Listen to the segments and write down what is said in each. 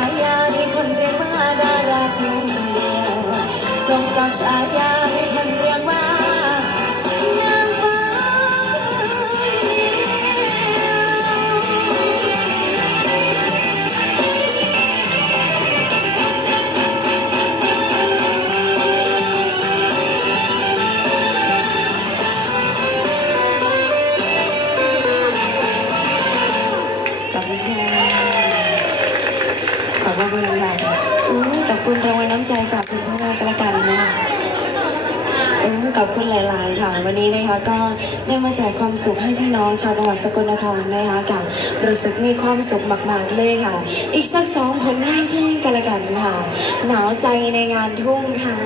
ายาที่คนเรียกมาดาราคนเดียวสมกับฉายา คุณค่ะอู้ขอบคุณรางวัลน้ำใจจากคุณพ่อประกันนะคะอู้ขอบคุณหลาย ๆ ค่ะ วันนี้นะคะก็ได้มาแจกความสุขให้พี่น้องชาวจังหวัดสกลนครนะคะกับรู้สึกมีความสุขมาก ๆ เลยค่ะ อีกสักสองผลงานเพลงกันละกันค่ะ หนาวใจในงานทุ่งค่ะ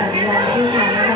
สำหรับพี่ชา